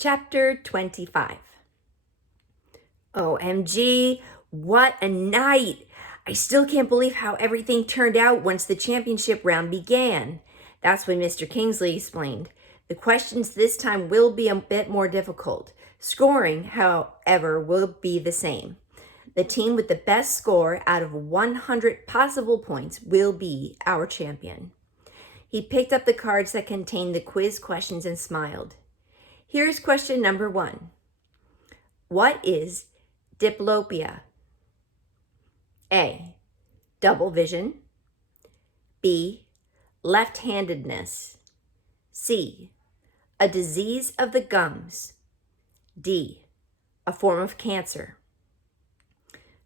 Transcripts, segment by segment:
Chapter 25. OMG, what a night! I still can't believe how everything turned out once the championship round began. That's when Mr. Kingsley explained. The questions this time will be a bit more difficult. Scoring, however, will be the same. The team with the best score out of 100 possible points will be our champion. He picked up the cards that contained the quiz questions and smiled. Here's question number 1. What is diplopia? A. Double vision. B. Left-handedness. C. A disease of the gums. D. A form of cancer.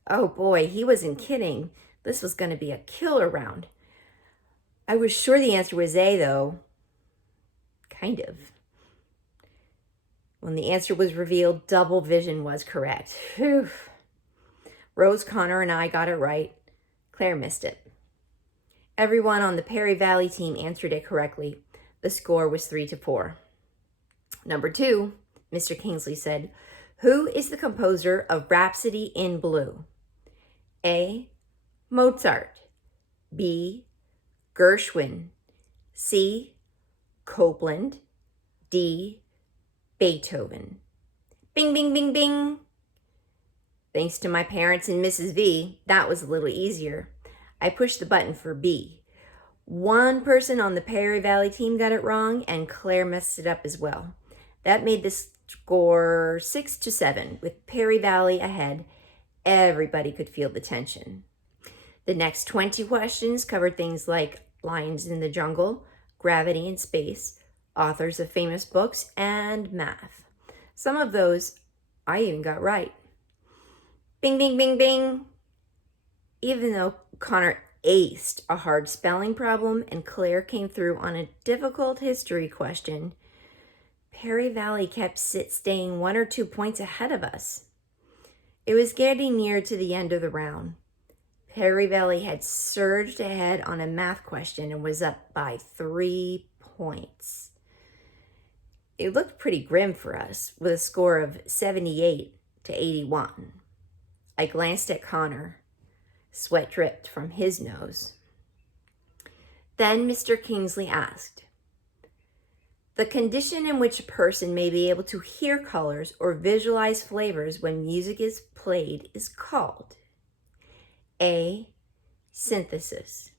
Oh boy, he wasn't kidding. This was going to be a killer round. I was sure the answer was A, though. Kind of. When the answer was revealed, double vision was correct. Whew. Rose, Connor, and I got it right. Claire missed it. Everyone on the Perry Valley team answered it correctly. The score was 3-4. Number 2, Mr. Kingsley said, who is the composer of Rhapsody in Blue? A. Mozart. B. Gershwin. C. Copland. D. Beethoven. Bing, bing, bing, bing. Thanks to my parents and Mrs. V, that was a little easier. I pushed the button for B. One person on the Perry Valley team got it wrong, and Claire messed it up as well. That made the score 6-7, with Perry Valley ahead. Everybody could feel the tension. The next 20 questions covered things like lions in the jungle, gravity in space, authors of famous books, and math. Some of those I even got right. Bing, bing, bing, bing. Even though Connor aced a hard spelling problem and Claire came through on a difficult history question, Perry Valley kept staying 1 or 2 points ahead of us. It was getting near to the end of the round. Perry Valley had surged ahead on a math question and was up by 3 points. It looked pretty grim for us, with a score of 78-81. I glanced at Connor. Sweat dripped from his nose. Then Mr. Kingsley asked, the condition in which a person may be able to hear colors or visualize flavors when music is played is called A. Synthesis.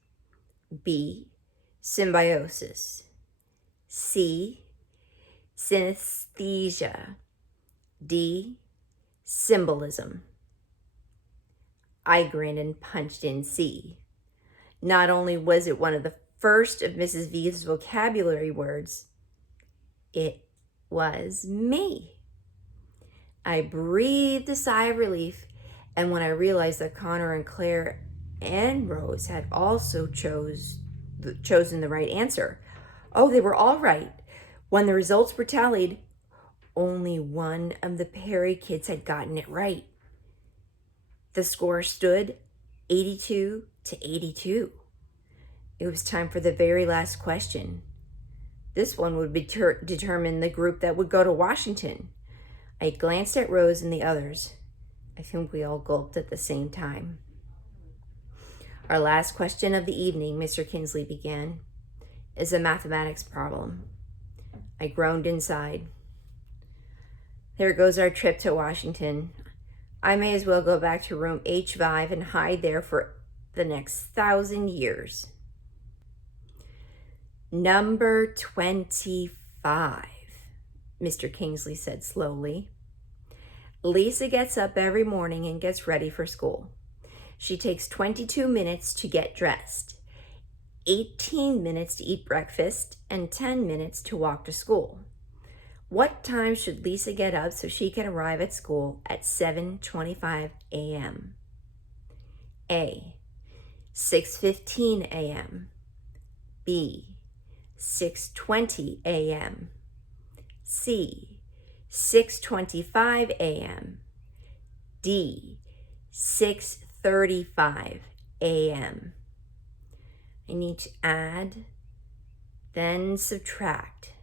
B. Symbiosis. C. Synesthesia. D. Symbolism. I grinned and punched in C. Not only was it one of the first of Mrs. V's vocabulary words, it was me. I breathed a sigh of relief, and when I realized that Connor and Claire and Rose had also chosen the right answer. Oh, they were all right. When the results were tallied, only one of the Perry kids had gotten it right. The score stood 82-82. It was time for the very last question. This one would determine the group that would go to Washington. I glanced at Rose and the others. I think we all gulped at the same time. Our last question of the evening, Mr. Kingsley began, is a mathematics problem. I groaned inside. There goes our trip to Washington. I may as well go back to room H5 and hide there for the next 1,000 years. Number 25, Mr. Kingsley said slowly. Lisa gets up every morning and gets ready for school. She takes 22 minutes to get dressed, 18 minutes to eat breakfast, and 10 minutes to walk to school. What time should Lisa get up so she can arrive at school at 7:25 a.m.? A. 6:15 a.m. B. 6:20 a.m. C. 6:25 a.m. D. 6:35 a.m. I need to add, then subtract.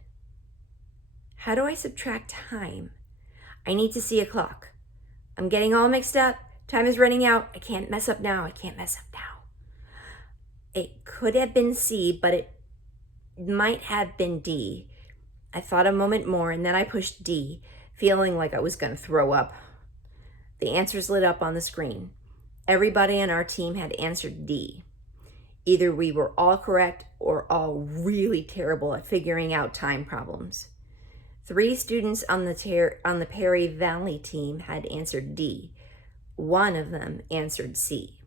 How do I subtract time? I need to see a clock. I'm getting all mixed up. Time is running out. I can't mess up now. I can't mess up now. It could have been C, but it might have been D. I thought a moment more and then I pushed D, feeling like I was going to throw up. The answers lit up on the screen. Everybody on our team had answered D. Either we were all correct or all really terrible at figuring out time problems. 3 students on the Perry Valley team had answered D. One of them answered C.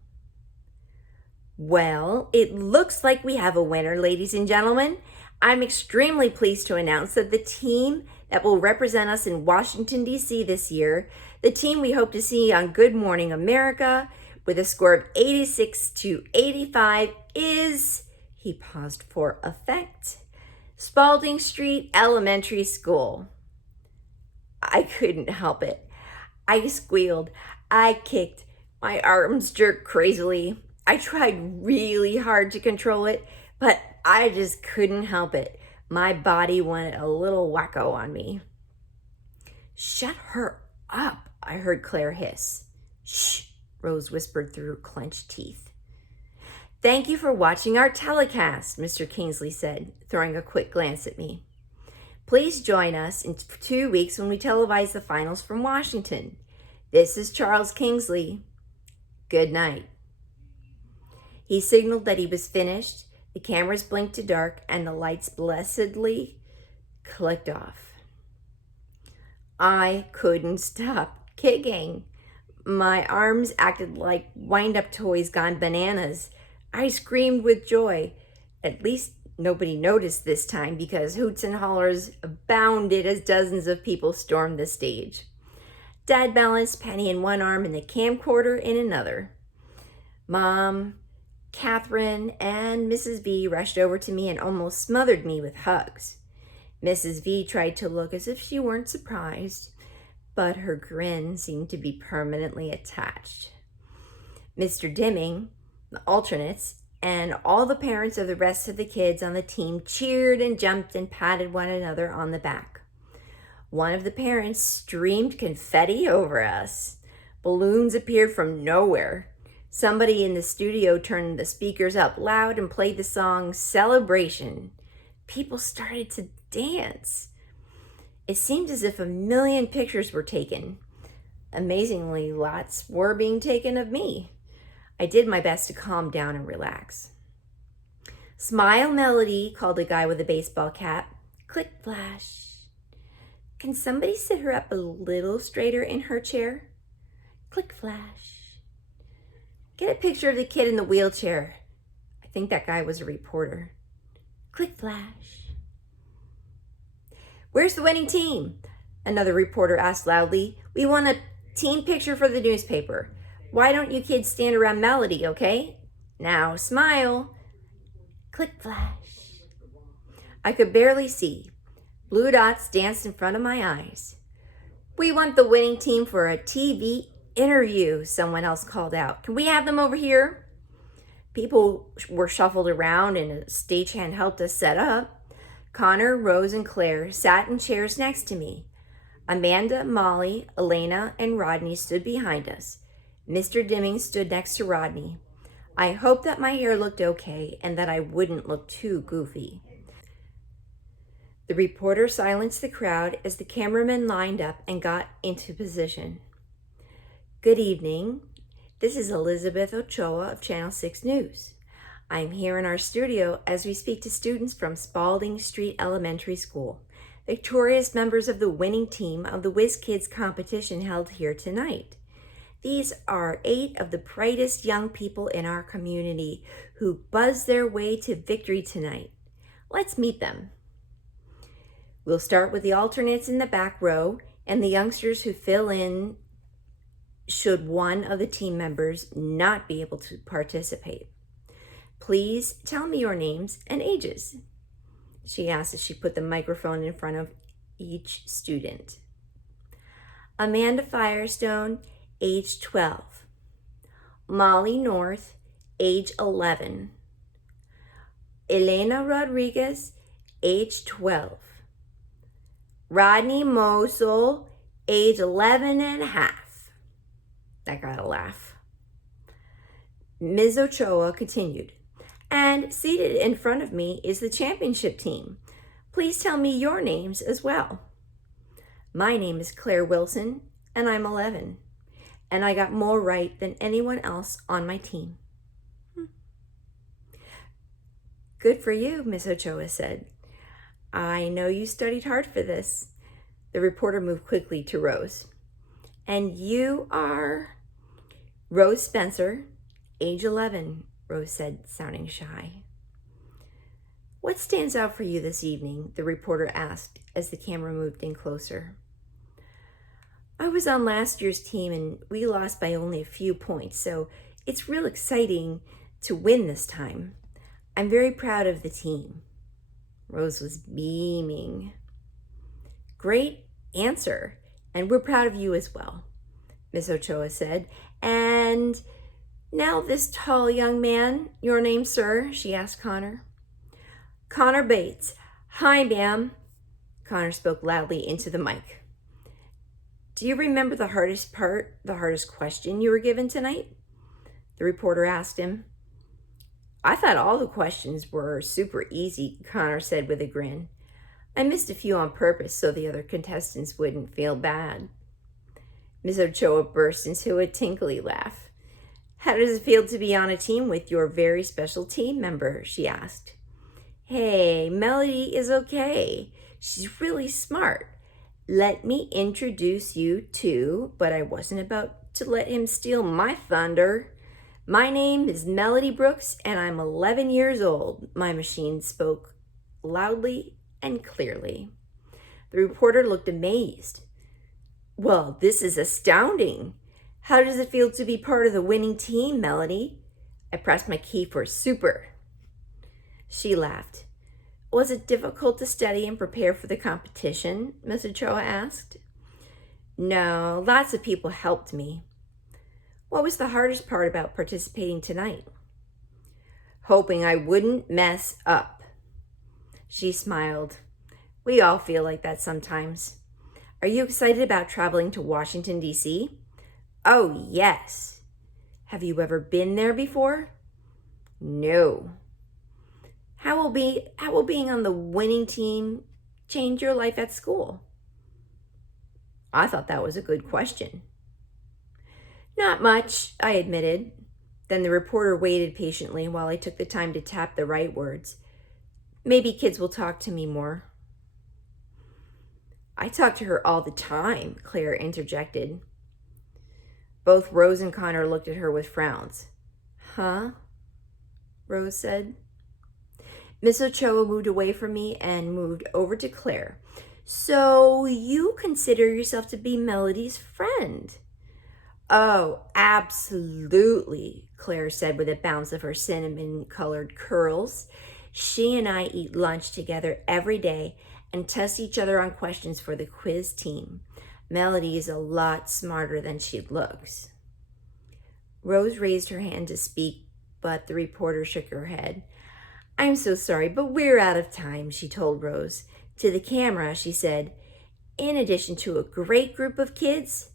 Well, it looks like we have a winner, ladies and gentlemen. I'm extremely pleased to announce that the team that will represent us in Washington, D.C. this year, the team we hope to see on Good Morning America, with a score of 86 to 85 is, he paused for effect, Spalding Street Elementary School. I couldn't help it. I squealed. I kicked. My arms jerked crazily. I tried really hard to control it, but I just couldn't help it. My body went a little wacko on me. Shut her up, I heard Claire hiss. Shh, Rose whispered through clenched teeth. Thank you for watching our telecast, Mr. Kingsley said, throwing a quick glance at me. Please join us in 2 weeks when we televise the finals from Washington. This is Charles Kingsley. Good night. He signaled that he was finished. The cameras blinked to dark and the lights blessedly clicked off. I couldn't stop kicking. My arms acted like wind-up toys gone bananas. I screamed with joy. At least nobody noticed this time because hoots and hollers abounded as dozens of people stormed the stage. Dad balanced Penny in one arm and the camcorder in another. Mom, Catherine, and Mrs. V rushed over to me and almost smothered me with hugs. Mrs. V tried to look as if she weren't surprised, but her grin seemed to be permanently attached. Mr. Dimming, the alternates, and all the parents of the rest of the kids on the team cheered and jumped and patted one another on the back. One of the parents streamed confetti over us. Balloons appeared from nowhere. Somebody in the studio turned the speakers up loud and played the song Celebration. People started to dance. It seemed as if 1,000,000 pictures were taken. Amazingly, lots were being taken of me. I did my best to calm down and relax. Smile, Melody, called a guy with a baseball cap. Click, flash. Can somebody sit her up a little straighter in her chair? Click, flash. Get a picture of the kid in the wheelchair. I think that guy was a reporter. Click, flash. Where's the winning team? Another reporter asked loudly. We want a team picture for the newspaper. Why don't you kids stand around Melody, okay? Now smile. Click, flash. I could barely see. Blue dots danced in front of my eyes. We want the winning team for a TV interview, someone else called out. Can we have them over here? People were shuffled around and a stagehand helped us set up. Connor, Rose, and Claire sat in chairs next to me. Amanda, Molly, Elena, and Rodney stood behind us. Mr. Dimming stood next to Rodney. I hoped that my hair looked okay and that I wouldn't look too goofy. The reporter silenced the crowd as the cameramen lined up and got into position. Good evening. This is Elizabeth Ochoa of Channel 6 News. I'm here in our studio as we speak to students from Spalding Street Elementary School, victorious members of the winning team of the Whiz Kids competition held here tonight. These are 8 of the brightest young people in our community who buzzed their way to victory tonight. Let's meet them. We'll start with the alternates in the back row and the youngsters who fill in should one of the team members not be able to participate. Please tell me your names and ages, she asked as she put the microphone in front of each student. Amanda Firestone, age 12. Molly North, age 11. Elena Rodriguez, age 12. Rodney Mosel, age 11 and a half. That got a laugh. Ms. Ochoa continued, and seated in front of me is the championship team. Please tell me your names as well. My name is Claire Wilson, and I'm 11, and I got more right than anyone else on my team. Good for you, Miss Ochoa said. I know you studied hard for this. The reporter moved quickly to Rose. And you are? Rose Spencer, age 11, Rose said, sounding shy. What stands out for you this evening? The reporter asked as the camera moved in closer. I was on last year's team and we lost by only a few points, so it's real exciting to win this time. I'm very proud of the team. Rose was beaming. Great answer, and we're proud of you as well, Miss Ochoa said. And now this tall young man, your name, sir? She asked Connor. Connor Bates. Hi, ma'am. Connor spoke loudly into the mic. Do you remember the hardest question you were given tonight? The reporter asked him. I thought all the questions were super easy, Connor said with a grin. I missed a few on purpose so the other contestants wouldn't feel bad. Ms. Ochoa burst into a tinkly laugh. How does it feel to be on a team with your very special team member? She asked. Hey, Melody is okay. She's really smart. Let me introduce you to, but I wasn't about to let him steal my thunder. My name is Melody Brooks, and I'm 11 years old. My machine spoke loudly and clearly. The reporter looked amazed. Well, this is astounding. How does it feel to be part of the winning team, Melody? I pressed my key for super. She laughed. Was it difficult to study and prepare for the competition? Miss Ochoa asked. No, lots of people helped me. What was the hardest part about participating tonight? Hoping I wouldn't mess up. She smiled. We all feel like that sometimes. Are you excited about traveling to Washington, D.C.? Oh, yes. Have you ever been there before? No. How will being on the winning team change your life at school? I thought that was a good question. Not much, I admitted. Then the reporter waited patiently while I took the time to tap the right words. Maybe kids will talk to me more. I talk to her all the time, Claire interjected. Both Rose and Connor looked at her with frowns. Huh? Rose said. Miss Ochoa moved away from me and moved over to Claire. So you consider yourself to be Melody's friend? Oh, absolutely, Claire said with a bounce of her cinnamon-colored curls. She and I eat lunch together every day and test each other on questions for the quiz team. Melody is a lot smarter than she looks. Rose raised her hand to speak, but the reporter shook her head. I'm so sorry, but we're out of time, she told Rose. To the camera, she said, in addition to a great group of kids,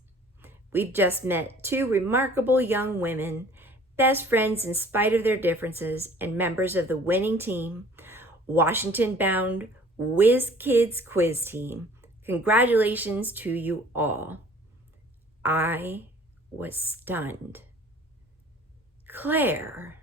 we've just met two remarkable young women, best friends in spite of their differences, and members of the winning team, Washington-bound Whiz Kids Quiz Team. Congratulations to you all. I was stunned. Claire,